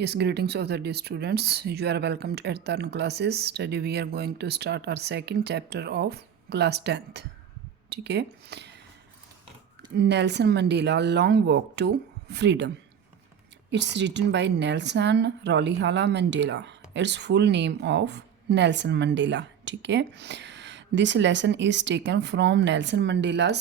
Yes, greetings of the dear students. You are welcomed at Tarn classes. Today we are going to start our second chapter of class 10th. ठीक है. Nelson Mandela Long Walk to Freedom. It's written by Nelson Rolihlahla Mandela. It's full name of Nelson Mandela. ठीक है. This lesson is taken from Nelson Mandela's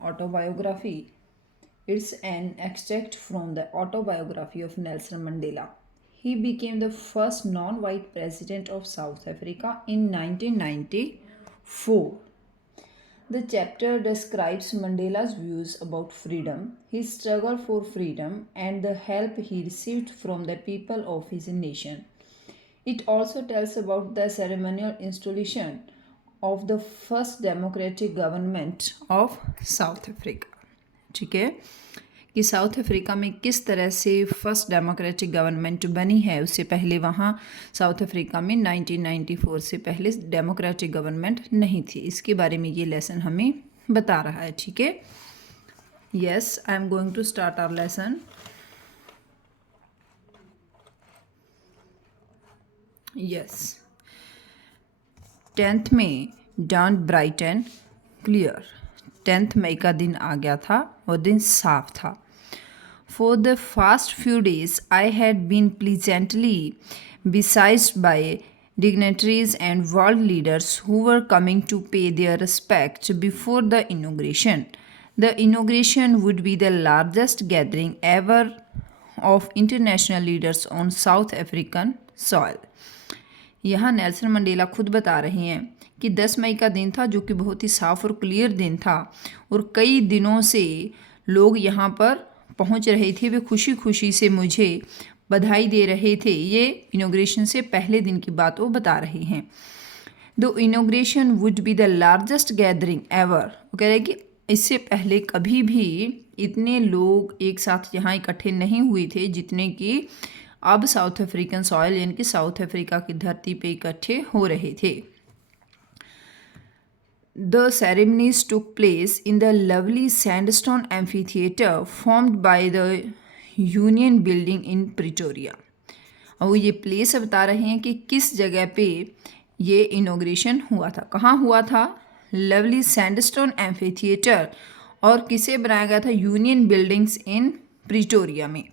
autobiography. It's an extract from the autobiography of Nelson Mandela. He became the first non-white president of South Africa in 1994. The chapter describes Mandela's views about freedom, his struggle for freedom, and the help he received from the people of his nation. It also tells about the ceremonial installation of the first democratic government of South Africa. ठीक है, कि south Africa में किस तरह से first democratic government बनी है. उससे पहले वहाँ साउथ अफ्रीका में 1994 से पहले डेमोक्रेटिक गवर्नमेंट नहीं थी. इसके बारे में ये लेसन हमें बता रहा है. ठीक है. Yes, I am going to start our lesson. Yes, 10th में dawn bright and clear. 10th मई का दिन आ गया था और दिन साफ था. For the past few days, I had been pleasantly besieged by dignitaries and world leaders who were coming to pay their respect before the inauguration. The inauguration would be the largest gathering ever of international leaders on South African soil. यहाँ Nelson Mandela खुद बता रहे हैं कि 10 मई का दिन था, जो कि बहुत ही साफ और क्लियर दिन था, और कई दिनों से लोग यहाँ पर पहुँच रहे थे. वे खुशी खुशी से मुझे बधाई दे रहे थे. ये इनोग्रेशन से पहले दिन की बात वो बता रहे हैं. The inauguration would be the largest gathering ever. वो कह रहे हैं कि इससे पहले कभी भी इतने लोग एक साथ यहाँ इकट्ठे नहीं हुए थे जितने कि अब साउथ अफ्रीकन सॉइल यानी कि साउथ अफ्रीका की धरती पे इकट्ठे हो रहे थे. The ceremonies took place in the lovely sandstone amphitheater formed by the Union Building in Pretoria. और ये प्लेस बता रहे हैं कि किस जगह पे ये इनोग्रेशन हुआ था. कहाँ हुआ था? Lovely sandstone amphitheatre. और किसे बनाया गया था? यूनियन बिल्डिंग्स इन प्रिटोरिया में.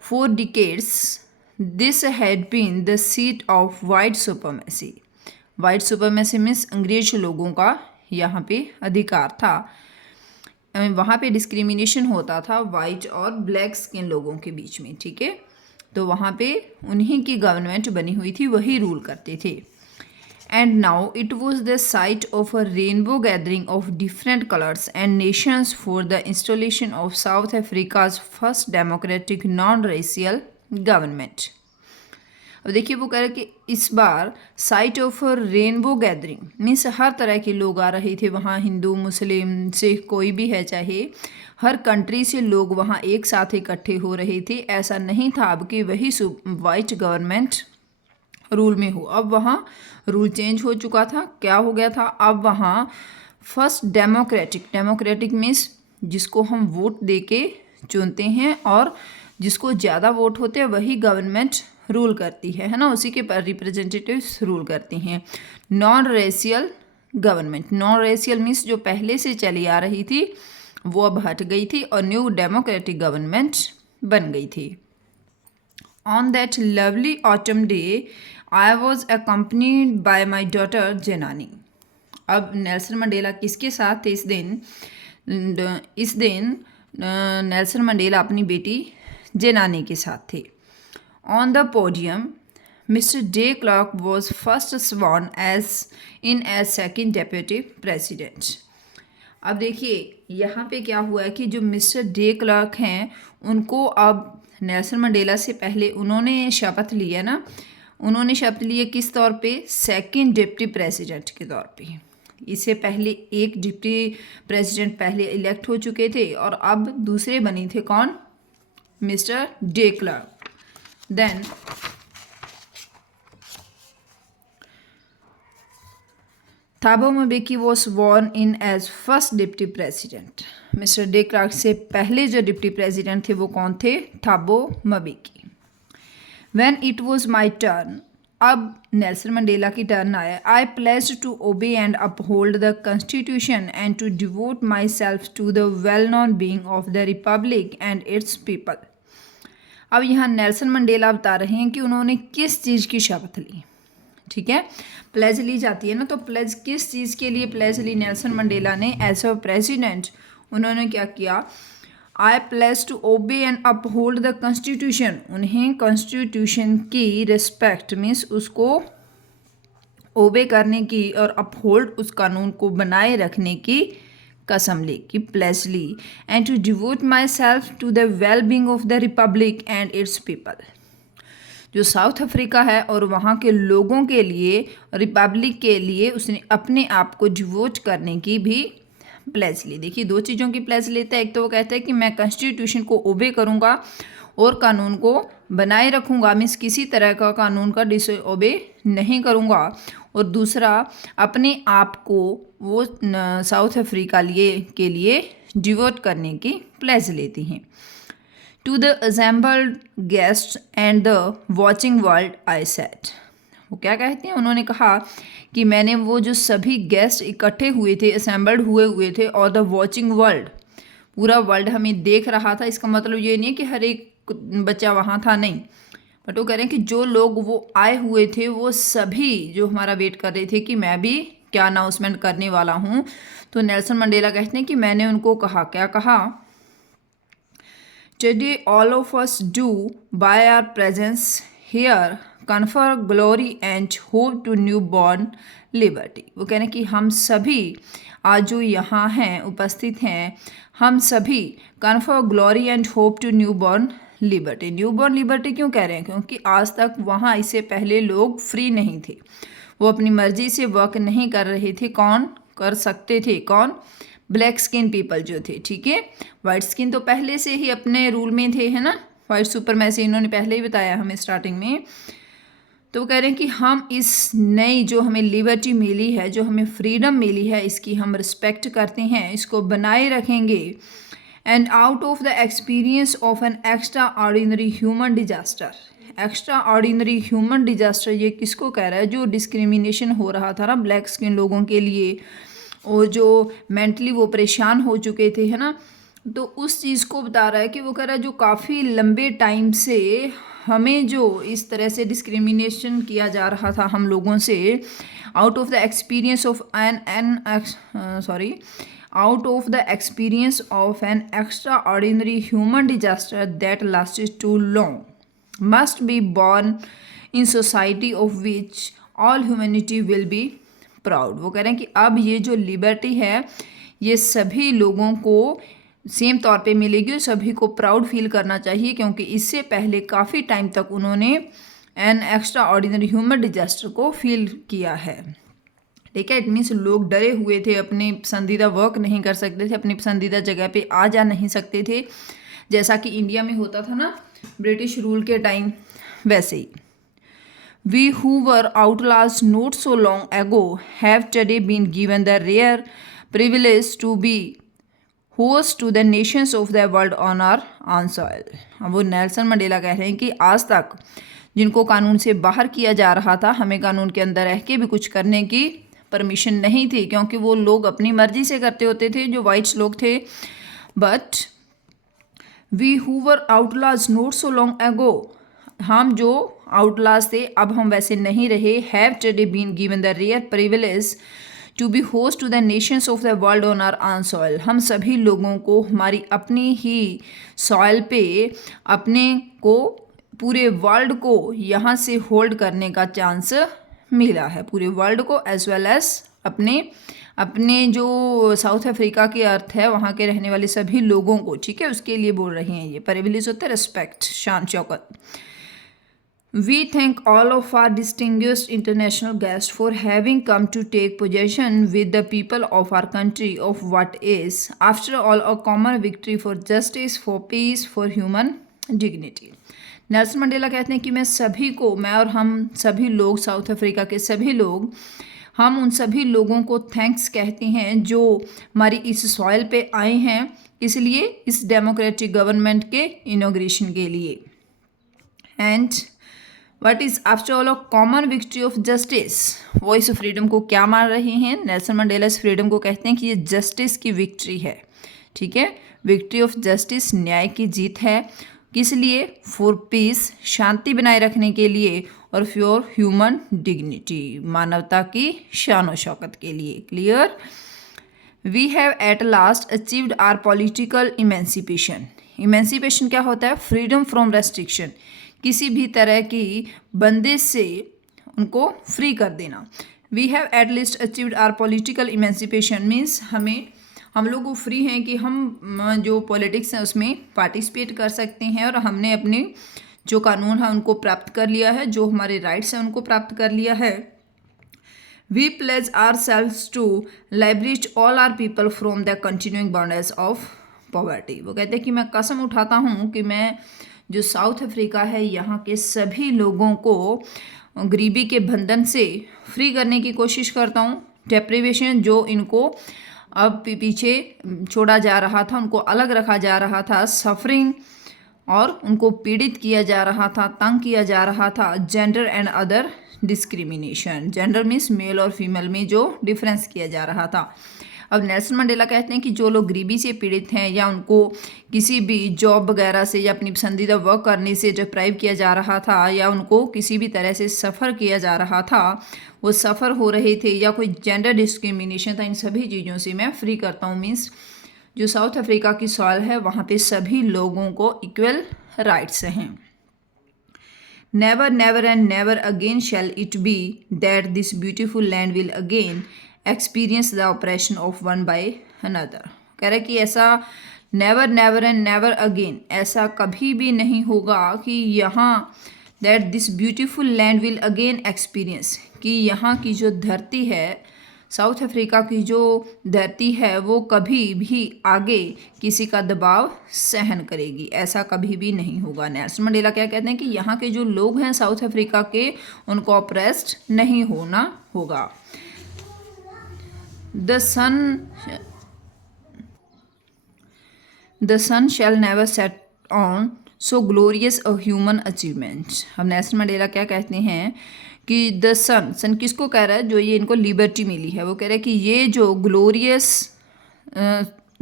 For decades, this had been the seat of white supremacy. White supremacy means अंग्रेज लोगों का यहाँ पे अधिकार था. वहाँ पे डिस्क्रिमिनेशन होता था वाइट और ब्लैक स्किन लोगों के बीच में. ठीक है. तो वहाँ पे उन्हीं की गवर्नमेंट बनी हुई थी, वही रूल करते थे. And now it was the sight of a rainbow gathering of different colours and nations for the installation of South Africa's first democratic non racial government. अब देखिए, वो कह रहे कि इस बार sight of rainbow gathering means हर तरह के लोग आ रहे थे वहाँ. हिंदू, मुस्लिम, सिख, कोई भी है, चाहे हर कंट्री से लोग वहाँ एक साथ इकट्ठे हो रहे थे. ऐसा नहीं था अब कि वही वाइट गवर्नमेंट रूल में हो. अब वहाँ रूल चेंज हो चुका था. क्या हो गया था? अब वहाँ फर्स्ट डेमोक्रेटिक मीन्स जिसको हम वोट दे के चुनते हैं और जिसको ज़्यादा वोट होते हैं वही गवर्नमेंट रूल करती है ना. उसी के पर रिप्रेजेंटेटिव्स रूल करती हैं. Non racial government. Non racial means जो पहले से चली आ रही थी वो अब हट गई थी और न्यू डेमोक्रेटिक गवर्नमेंट बन गई थी. On that lovely autumn day I was accompanied by my daughter Zenani. अब नेल्सन मंडेला किसके साथ थे इस दिन? नेल्सन मंडेला अपनी बेटी जेनानी के साथ थे. On the podium, Mr. De Klerk was first sworn as second deputy president. अब देखिए यहाँ पे क्या हुआ है कि जो मिस्टर डे क्लर्क हैं उनको अब नेल्सन मंडेला से पहले उन्होंने शपथ लिया ना. उन्होंने शपथ लिया किस तौर पे? सेकंड डिप्टी प्रेसिडेंट के तौर पे. इससे पहले एक डिप्टी प्रेसिडेंट पहले इलेक्ट हो चुके थे और अब दूसरे बने थे कौन? Mister day clerk. Then Thabo Mbeki was sworn in as first deputy president. Mister de Klerk से पहले जो डिप्टी प्रेसिडेंट थे वो कौन थे? Thabo Mbeki. When it was my turn, अब नेल्सन मंडेला की टर्न आया. I pledged to obey and uphold the Constitution and to devote myself to the well-known being of the Republic and its people. अब यहाँ Nelson Mandela बता रहे हैं कि उन्होंने किस चीज़ की शपथ ली. ठीक है, प्लेज ली जाती है ना, तो प्लेज किस चीज़ के लिए प्लेज ली नेल्सन मंडेला ने एज अ प्रेसिडेंट. उन्होंने क्या किया, I pledge to obey and uphold the constitution. उन्हें कॉन्स्टिट्यूशन की रिस्पेक्ट मीन्स उसको ओबे करने की और अपहोल्ड उस कानून को बनाए रखने की कसम ली, की प्लेज ली. And to devote myself to the well being of the republic and its people. जो साउथ अफ्रीका है और वहाँ के लोगों के लिए, रिपब्लिक के लिए उसने अपने आप को डिवोट करने की भी प्लेज ली. देखिए, दो चीज़ों की प्लेज लेता है. एक तो वो कहता है कि मैं कॉन्स्टिट्यूशन को ओबे करूँगा और कानून को बनाए रखूँगा, मीन्स किसी तरह का कानून का डिसओबे नहीं करूँगा. और दूसरा, अपने आप को वो साउथ अफ्रीका के लिए डिवोट करने की प्लेज लेती हैं. To the assembled guest and the watching world I said. वो क्या कहते हैं, उन्होंने कहा कि मैंने वो जो सभी गेस्ट इकट्ठे हुए थे, असेंबल्ड हुए थे, और द वॉचिंग वर्ल्ड, पूरा वर्ल्ड हमें देख रहा था. इसका मतलब ये नहीं है कि हर एक बच्चा वहाँ था, नहीं, बट वो कह रहे हैं कि जो लोग वो आए हुए थे वो सभी जो हमारा वेट कर रहे थे कि मैं भी क्या अनाउंसमेंट करने वाला हूँ. तो नेल्सन मंडेला कहते हैं कि मैंने उनको कहा, क्या कहा, Today all of us do by our presence here confer glory and hope to newborn liberty. वो कह रहे हैं कि हम सभी आज जो यहाँ हैं, उपस्थित हैं, हम सभी confer glory and hope to newborn liberty. Newborn liberty क्यों कह रहे हैं, क्योंकि आज तक वहाँ इससे पहले लोग फ्री नहीं थे, वो अपनी मर्जी से वर्क नहीं कर रहे थे. कौन कर सकते थे, कौन, ब्लैक स्किन पीपल जो थे. ठीक है, वाइट स्किन तो पहले से ही अपने रूल में थे, है ना, वाइट सुपरमैसी इन्होंने पहले ही बताया हमें स्टार्टिंग में. तो वो कह रहे हैं कि हम इस नई जो हमें लिबर्टी मिली है, जो हमें फ्रीडम मिली है, इसकी हम रिस्पेक्ट करते हैं, इसको बनाए रखेंगे. And out of the experience of an extraordinary human disaster. Extra ordinary human disaster ये किसको कह रहा है, जो डिस्क्रिमिनेशन हो रहा था ना ब्लैक स्किन लोगों के लिए, और जो मेंटली वो परेशान हो चुके थे, है ना, तो उस चीज़ को बता रहा है कि वो कह रहा है जो काफ़ी लंबे टाइम से हमें जो इस तरह से डिस्क्रिमिनेशन किया जा रहा था हम लोगों से, out of the experience of an extraordinary human disaster that lasted too long must be born in society of which all humanity will be proud. वो कह रहे हैं कि अब ये जो लिबर्टी है ये सभी लोगों को सेम तौर पे मिलेगी और सभी को प्राउड फील करना चाहिए, क्योंकि इससे पहले काफ़ी टाइम तक उन्होंने N extraordinary human disaster को फील किया है. ठीक है, इट मीन्स लोग डरे हुए थे, अपने पसंदीदा वर्क नहीं कर सकते थे, अपनी पसंदीदा जगह पे आ जा नहीं सकते थे, जैसा कि इंडिया में होता था ना ब्रिटिश रूल के टाइम, वैसे ही. We who were outlaws not so long ago have today been given the rare privilege to be host to the nations of the world on our own soil. अब वो Nelson Mandela कह रहे हैं कि आज तक जिनको कानून से बाहर किया जा रहा था, हमें कानून के अंदर रह के भी कुछ करने की परमिशन नहीं थी, क्योंकि वो लोग अपनी मर्जी से करते होते थे जो वाइट्स लोग थे. But we who were outlaws not so long ago, हम जो आउटलाज थे अब हम वैसे नहीं रहे, have today been given the rare privilege to be host to the nations of the world on our own soil. हम सभी लोगों को हमारी अपनी ही सॉइल पे अपने को पूरे वर्ल्ड को यहाँ से होल्ड करने का चांस मिला है, पूरे वर्ल्ड को एज वेल एज अपने जो साउथ अफ्रीका की अर्थ है वहाँ के रहने वाले सभी लोगों को. ठीक है, उसके लिए बोल रहे हैं. ये प्रिविलेज होता है रिस्पेक्ट, शान Shaukat. We thank all of our distinguished international guests for having come to take possession with the people of our country of what is, after all, a common victory for justice, for peace, for human dignity. Nelson Mandela कहते हैं कि मैं और हम सभी लोग, south Africa के सभी लोग, हम उन सभी लोगों को थैंक्स कहते हैं जो हमारी इस सॉइल पे आए हैं, इसलिए इस डेमोक्रेटिक गवर्नमेंट के इनॉग्रेशन के लिए. And what is after all a common victory of justice. Voice of freedom को क्या मान रहे हैं? नेल्सन मंडेला इस फ्रीडम को कहते हैं कि ये जस्टिस की विक्ट्री है। ठीक है, विक्ट्री ऑफ जस्टिस, न्याय की जीत है। किस लिए? फॉर पीस, शांति बनाए रखने के लिए, और फॉर ह्यूमन डिग्निटी, मानवता की शान और शौकत के लिए। Clear? We have at last achieved our political emancipation. Emancipation क्या होता है? फ्रीडम फ्रॉम रेस्ट्रिक्शन, किसी भी तरह की बंदिश से उनको फ्री कर देना। We have at least achieved our political emancipation means हम लोग वो फ्री हैं कि हम जो पॉलिटिक्स हैं उसमें पार्टिसिपेट कर सकते हैं, और हमने अपने जो कानून है उनको प्राप्त कर लिया है, जो हमारे राइट्स हैं उनको प्राप्त कर लिया है। We pledge ourselves to liberate all our people from the continuing bondage of poverty. वो कहते हैं कि मैं कसम उठाता हूँ कि मैं जो साउथ अफ्रीका है यहाँ के सभी लोगों को गरीबी के बंधन से फ्री करने की कोशिश करता हूँ। डेप्रिवेशन, जो इनको अब पीछे छोड़ा जा रहा था, उनको अलग रखा जा रहा था, सफरिंग, और उनको पीड़ित किया जा रहा था, तंग किया जा रहा था। Gender and other discrimination, gender means male और फीमेल में जो डिफरेंस किया जा रहा था। अब नेल्सन मंडेला कहते हैं कि जो लोग गरीबी से पीड़ित हैं, या उनको किसी भी जॉब वगैरह से या अपनी पसंदीदा वर्क करने से डिप्राइव किया जा रहा था, या उनको किसी भी तरह से सफ़र किया जा रहा था, वो सफ़र हो रहे थे, या कोई जेंडर डिस्क्रिमिनेशन था, इन सभी चीज़ों से मैं फ्री करता हूँ। मीन्स जो साउथ अफ्रीका की सॉइल है वहाँ पे सभी लोगों को इक्वल राइट्स हैं। Never never and never again shall it be that this beautiful land will again experience the oppression of one by another. कह रहे कि ऐसा never never and never again, ऐसा कभी भी नहीं होगा कि यहाँ that this beautiful land will again experience, कि यहाँ की जो धरती है, साउथ अफ्रीका की जो धरती है, वो कभी भी आगे किसी का दबाव सहन करेगी, ऐसा कभी भी नहीं होगा। नेल्सन मंडेला क्या कहते हैं कि यहाँ के जो लोग हैं साउथ अफ्रीका के, उनको ऑप्रेस्ड नहीं होना होगा। The sun shall never set on so glorious a human achievement। हम नेल्सन मंडेला क्या कहते हैं कि द सन किसको कह रहा है? जो ये इनको लिबर्टी मिली है, वो कह रहे हैं कि ये जो glorious,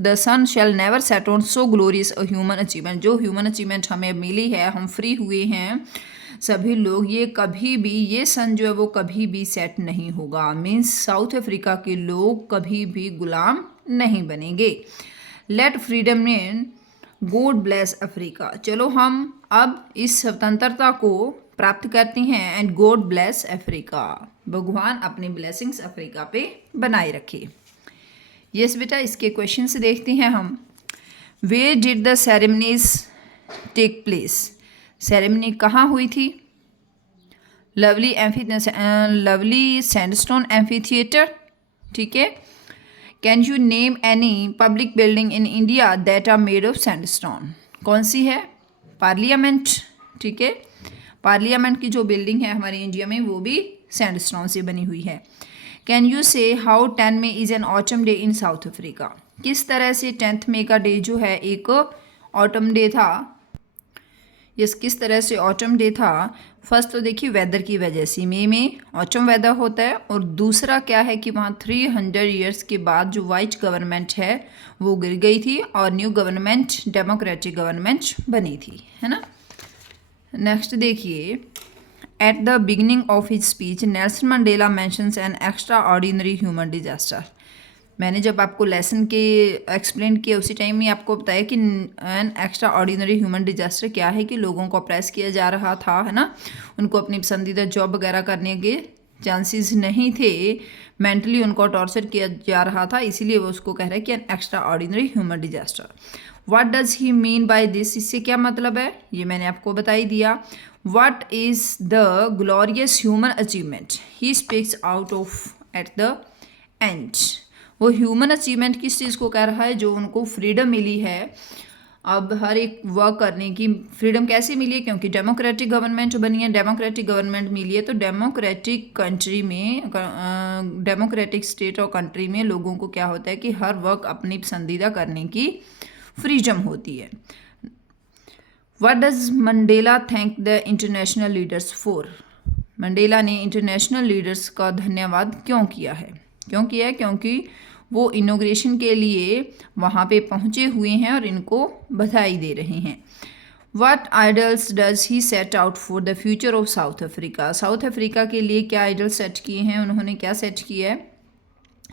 the sun shall never set on so glorious a human achievement, जो ह्यूमन अचीवमेंट हमें मिली है, हम फ्री हुए हैं सभी लोग, ये कभी भी, ये सन जो है वो कभी भी सेट नहीं होगा। मीन्स साउथ अफ्रीका के लोग कभी भी गुलाम नहीं बनेंगे। Let freedom mean God bless Africa. चलो हम अब इस स्वतंत्रता को प्राप्त करते हैं, एंड गॉड ब्लेस अफ्रीका, भगवान अपनी ब्लेसिंग्स अफ्रीका पे बनाए रखे। यस बेटा, इसके क्वेश्चन से देखते हैं हम। Where did the ceremonies take place? Ceremony कहाँ हुई थी? Lovely sandstone amphitheatre. ठीक है। Can you name any public building in India that are made of sandstone? कौन सी है? पार्लियामेंट। ठीक है, पार्लियामेंट की जो बिल्डिंग है हमारे इंडिया में, वो भी सैंडस्टोन से बनी हुई है। Can you say how 10 May is an autumn day in South Africa? किस तरह से 10 मई का डे जो है एक ऑटम डे था। यस, किस तरह से ऑटम डे था? फर्स्ट तो देखिए वेदर की वजह से, मई में ऑटम वेदर होता है, और दूसरा क्या है कि वहाँ 300 ईयर्स के बाद जो वाइट गवर्नमेंट है वो गिर गई थी, और न्यू गवर्नमेंट, डेमोक्रेटिक गवर्नमेंट बनी थी, है ना। नेक्स्ट देखिए, at the beginning of his speech Nelson Mandela mentions N extraordinary human disaster. मैंने जब आपको लेसन के एक्सप्लेन किया उसी टाइम में आपको बताया कि N extraordinary human disaster क्या है, कि लोगों को अप्रेस किया जा रहा था, है ना, उनको अपनी पसंदीदा जॉब वगैरह करने के चांसेस नहीं थे, मेंटली उनको टॉर्चर किया जा रहा था, इसीलिए वो उसको कह रहे हैं कि N extraordinary human disaster. What does he mean by this? इससे क्या मतलब है, ये मैंने आपको बता ही दिया। What is the glorious human achievement he speaks out of at the end? वो ह्यूमन अचीवमेंट किस चीज़ को कह रहा है? जो उनको फ्रीडम मिली है, अब हर एक वर्क करने की फ्रीडम कैसे मिली है? क्योंकि डेमोक्रेटिक गवर्नमेंट बनी है, डेमोक्रेटिक गवर्नमेंट मिली है, तो डेमोक्रेटिक कंट्री में, डेमोक्रेटिक स्टेट और कंट्री में लोगों को क्या होता है कि हर वर्क अपनी पसंदीदा करने की फ्रीडम होती है। What does Mandela thank the international leaders for? Mandela ने इंटरनेशनल लीडर्स का धन्यवाद क्यों किया है? क्योंकि वो इनॉग्रेशन के लिए वहाँ पे पहुँचे हुए हैं और इनको बधाई दे रहे हैं। What idols does he set out for the future of south Africa? South Africa के लिए क्या आइडल सेट किए हैं? उन्होंने क्या सेट किया है?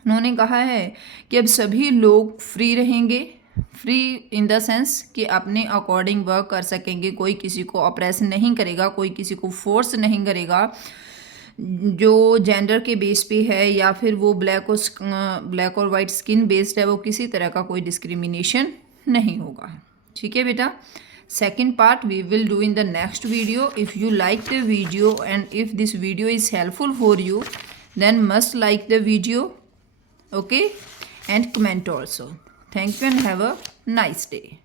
उन्होंने कहा है कि अब सभी लोग फ्री रहेंगे, फ्री इन द सेंस कि अपने अकॉर्डिंग वर्क कर सकेंगे, कोई किसी को ऑप्रेस नहीं करेगा, कोई किसी को फोर्स नहीं करेगा, जो जेंडर के बेस पे है या फिर वो ब्लैक और वाइट स्किन बेस्ड है, वो किसी तरह का कोई डिस्क्रिमिनेशन नहीं होगा। ठीक है बेटा, second part we will do in the next video. If you like the video and if this video is helpful for you, then must like the video, okay, and comment also. Thank you and have a nice day.